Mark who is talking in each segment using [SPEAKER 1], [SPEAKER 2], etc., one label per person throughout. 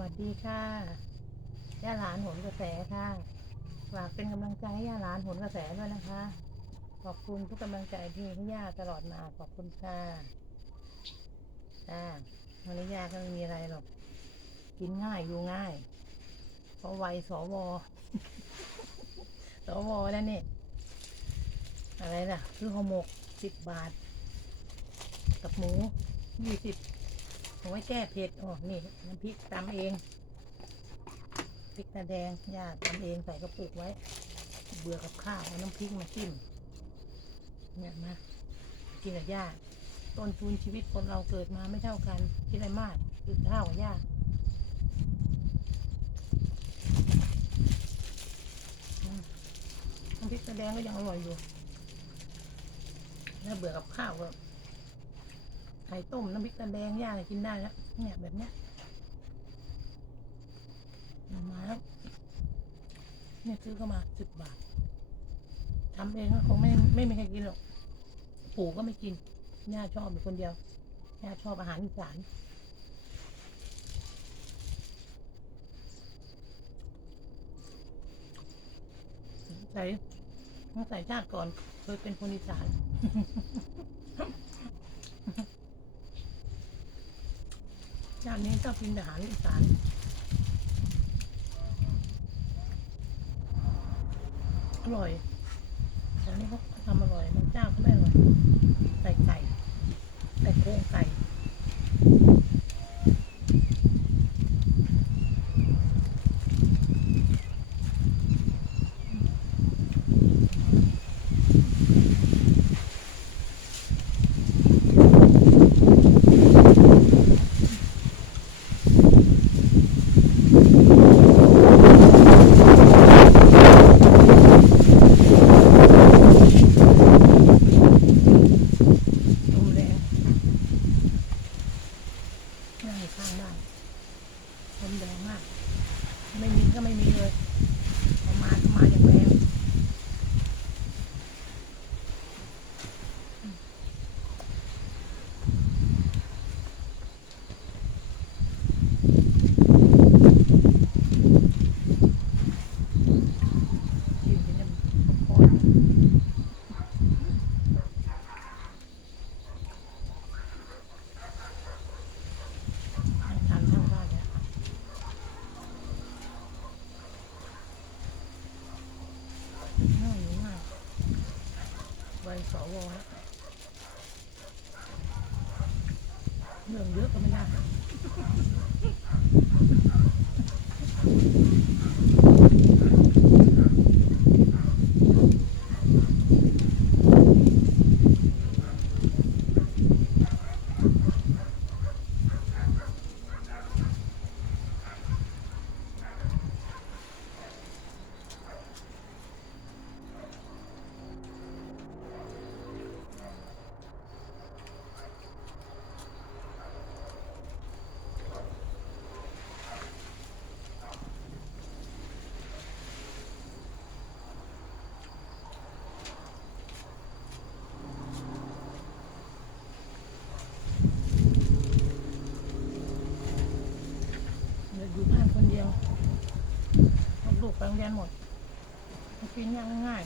[SPEAKER 1] วัสดีค่ะย่าหลานหนกระแสค่ะฝากเป็นกำลังใจให้ย่าหลานหนกระแสด้วยนะคะ ขอบคุณทุกกำลังใจที่ให้ย่าตลอดมาขอบคุณค่ะจ้าวันนี้ย่าก็ไม่มีอะไรหรอก กินง่ายอยู่ง่าย เพราะวัยสวสวแล้วนี่อะไรล่ะ คือห่อหมกสิบบาท กับหมูยี่สิบ เอาไว้แก้เผ็ดอ๋อนี่น้ำพริกตำเองพริกตาแดงย่าตำเองใส่กระปุกไว้ เบื่อกับข้าวเอาน้ำพริกมาจิ้มเนี่ยมากินกับย่าต้นทุนชีวิตคนเราเกิดมาไม่เท่ากันกินอะไรมากกินข้าวกับย่าน้ำพริกตาแดงก็ยังอร่อยอยู่ถ้าเบื่อกับข้าวก็ ไข่ต้มน้ำพริกตาแดงย่างกินได้แล้วเนี่ยแบบเนี้ยมาแล้วเนี่ยซื้อเข้ามาสิบบาททำเองก็คงไม่ไม่มีใครกินหรอกปู่ก็ไม่กินย่าชอบเป็นคนเดียวย่าชอบอาหารอีสานใส่ต้องใส่ชาติก่อนเคยเป็นคนอีสาน จานนี้ชอบกินแต่อาหารอีสานอร่อยแต่อันนี้เขาทำอร่อยบางเจ้าก็ไม่อร่อยใส่ไก่ใส่โครงไก่ลมแรงนั่งอยู่ข้างบ้านลมแรงมาก ไม่มีก็ไม่มีเลยพอมาก็มาอย่างแรงชิมกินน้ำพอนให้ทานทั้งบ้านเนี่ยง่ายอยู่ง่ายใบส วแล้วเรื่องเยอะก็ไม่ได้เดี๋ยวอยู่บ้านคนเดียวลูกๆไปโรียนหมดกินย่างง่าย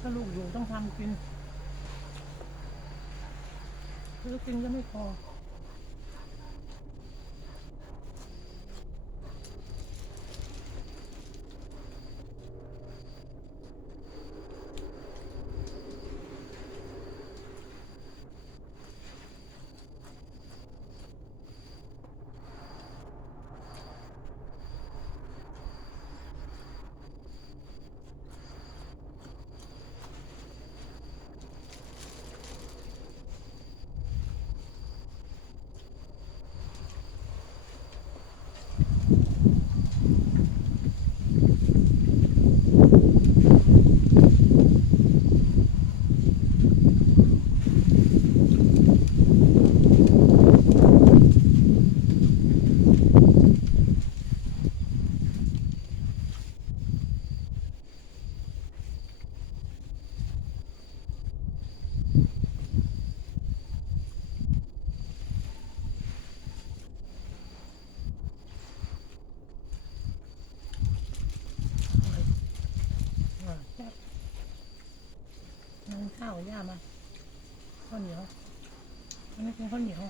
[SPEAKER 1] ถ้าลูกอยู่ต้องทำกินซื้อกินก็ไม่พอ ทำอะข้าวเหนียวไม่กินข้าวเหนียว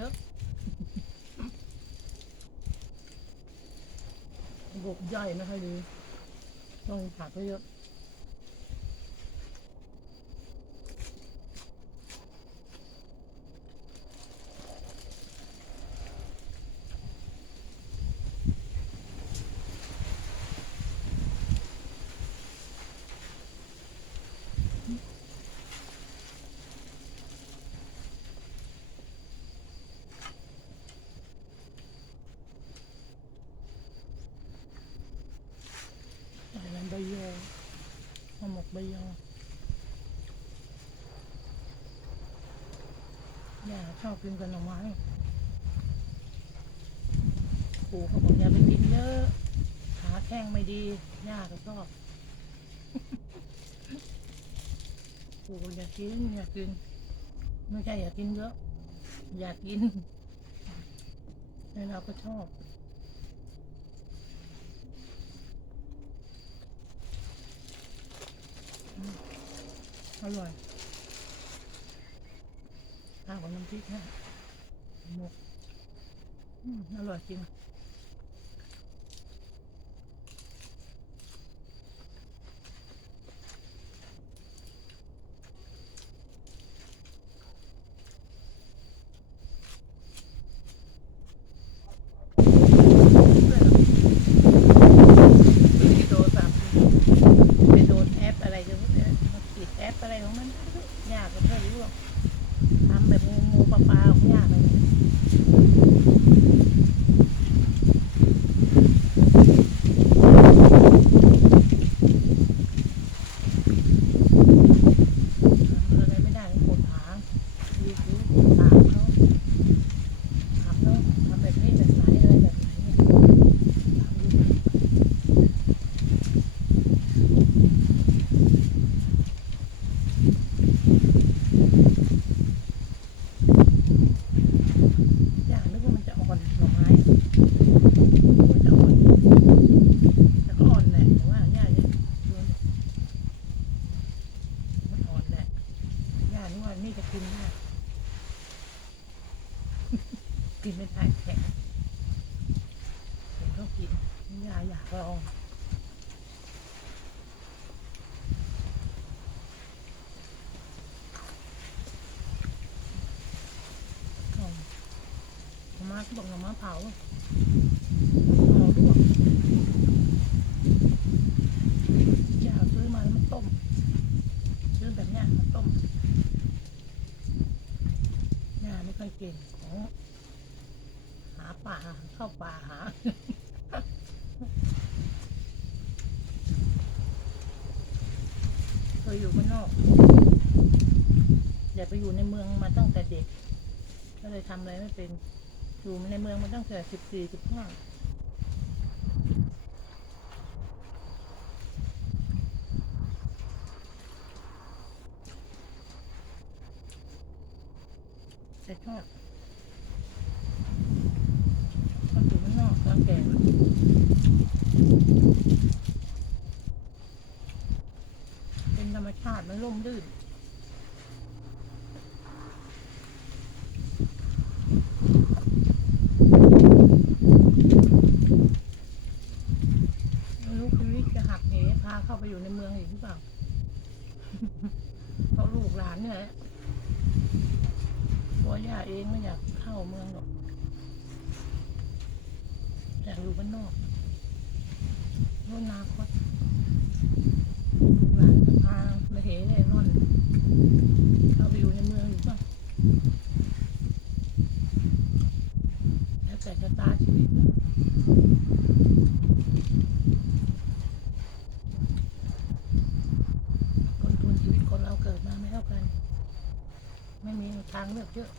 [SPEAKER 1] เยอะระบบย่อยไม่ค่อยดี ต้องผักเยอะอะไรนั้นใบยอห่อหมกใบยอย่า ชอบกินกับหน่อไม้ปู่เขาบอกอย่าไปกินเยอะขาแข้งไม่ดีย่าก็ชอบปู่บอกอย่ากินอย่ากิน ไม่ใช่อย่ากินเยอะ อยากกินแล้วเราก็ชอบอร่อย ข้าวกับน้ำพริกนะหมกอืมอร่อยจริง ไปโดนแบบไปโดนแอปอะไรกันพวกเนี้ยมาปิดแอปอะไรของมันยากก็เพื่อนรู้หรอกทำแบบงูงูปลาปลาของยากเลยทำอะไรไม่ได้กดหางยูทูบถามเขาถามเขาทำแบบนี้แบบไหนอะไรแบบไหนเนี่ยถามดู อย่างนึกว่ามันจะอ่อนหน่อไม้มันจะอ่อนแต่ก็อ่อนแหละแต่ว่าย่าจะดูมันอ่อนแหละย่านึกว่านี่จะกินได้ กินไม่ได้แข็งผมต้องกินย่าอยากลองอ๋อ หน่อไม้ก็ บอกหน่อม้เผาเผาด้วยอย่าเอาซื้อมาแล้วมาต้มซื้อแบบเนี้ยมาต้มย่าไม่ค่อยเก่งของหาป่าเข้าป่าหาเคยอยู่ข้างนอกอย่าไปอยู่ในเมืองมาตั้งแต่เด็ก ก็เลยทำอะไรไม่เป็น อยู่ในเมืองมันตั้งแต่สิบสี่สิบห้าแต่ชอบชอบอยู่ข้างนอกตอนแก่เป็นธรรมชาติมันร่มรื่น ไม่รู้คุณวิทย์จะหักเหพาเข้าไปอยู่ในเมืองอีกหรือเปล่าเพราะลูกหลานเนี่ยแหละตัวย่าเองไม่อยากเข้าเมืองหรอกอยากอยู่บ้านนอกรุ่นอนาคตลูกหลานจะพามาเหเร่ร่อนเข้าไปอยู่ในเมืองอยู่ป่ะแล้วแต่ชะตาชีวิตนะต้นทุนชีวิตคนเราเกิดมาไม่เท่ากัน ไม่มีทางเลือกเยอะ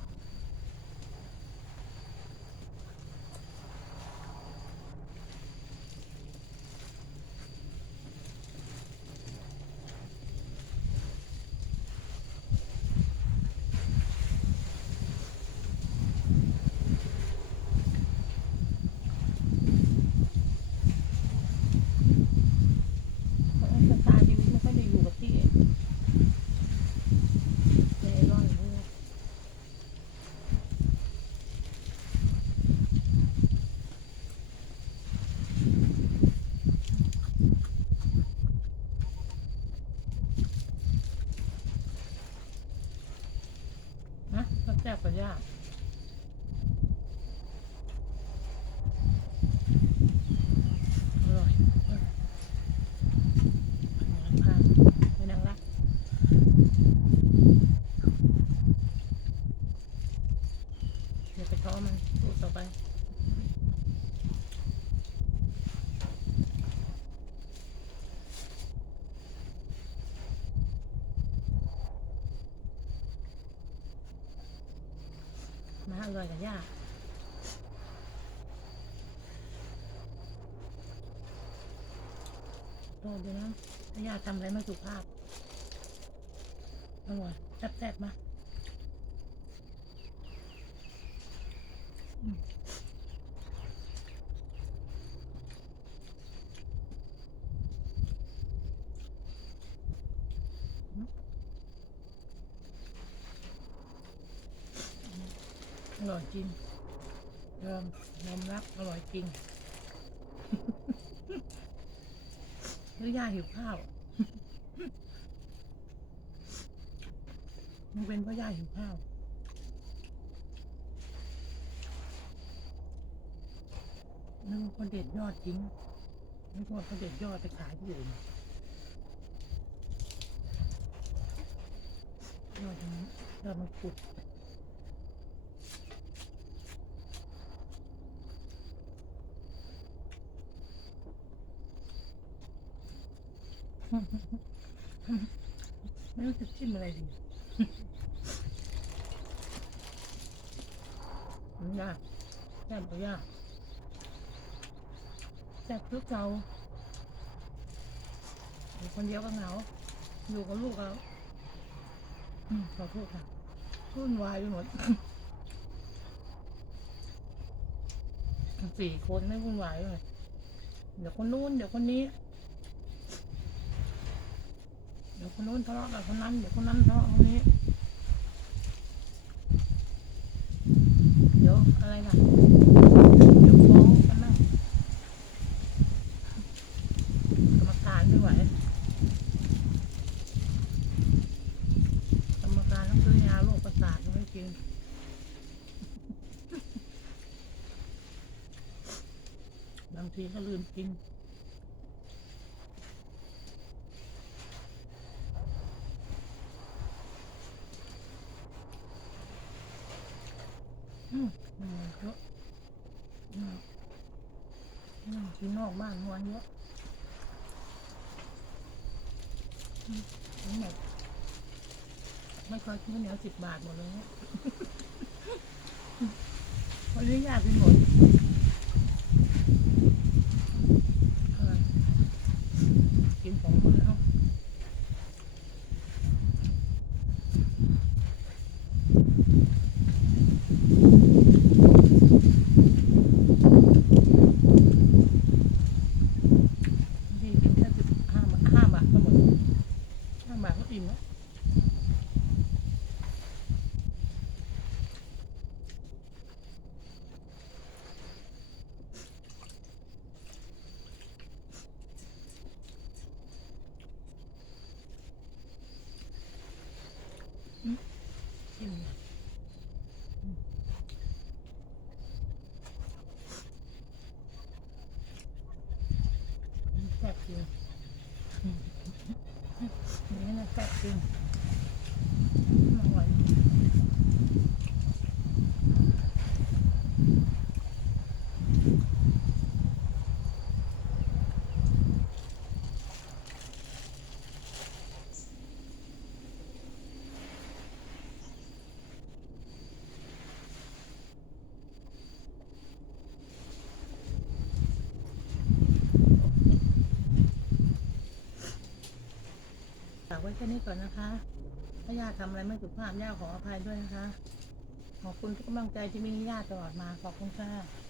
[SPEAKER 1] เพราะว่าสไตล์ชีวิตไม่ค่อยได้อยู่กับที่เร่ร่อนด้วยนะก็แซ่บกว่ายากอร่อยเออ พาไปนั่งรักเดี๋ยวไปท้อมันสู้ต่อไป มาอร่อยกับย่าโทษด้วยนะถ้าย่าทำอะไรไม่สุภาพอร่อยแซ่บๆมา อืมอร่อยจริงยอมยอมรับอร่อยจริง หรือย่าหิวข้าวมันเป็นเพราะย่าหิวข้าวนึกว่าคนเด็ดยอดจริงนึกว่าคนเด็ดยอดไปขายที่อื่นยอดมันยอดมันขุด ไม่รู้จะจิ้มอะไรดีมันยากแซ่บก็ยากแซ่บคือเก่าอยู่คนเดียวก็เหงา อยู่กับลูกแล้วอืมขอโทษค่ะวุ่นวายไปหมดสี่คนไม่วุ่นวายเลยเดี๋ยวคนนู้นเดี๋ยวคนนี้เดี๋ยวคนนู้นทะเลาะกับคนนั้นเดี๋ยวคนนั้นทะเลาะกับคนนี้ เดี๋ยวอะไรล่ะเดี๋ยวฟ้องกันนั่งกรรมการไม่ไหวกรรมการต้องซื้อยาโรคประสาทไม่กินบางทีก็ลืมกิน อืมอืมเยอะอืมอืม กินนอกบ้านนวัวเยอะอืมทั้งหมดไม่ค่อยกินเหนียวสิบบาทหมดเลยเนี่ยวันนี้ยากไปหมดอะไรกินของคนแล้วดีกินแค่สิบห้าบาทห้าบาทก็หมดห้าบาทก็อิ่มแล้ว ชิมนะอืมแซ่บ นี่นะแซ่บจริงอร่อย ฝาก ไว้แค่นี้ก่อนนะคะ ถ้าญาติทำอะไรไม่สุภาพญาติขออภัยด้วยนะคะ ขอบคุณทุกกำลังใจที่มีให้ย่าตลอดมาขอบคุณค่ะ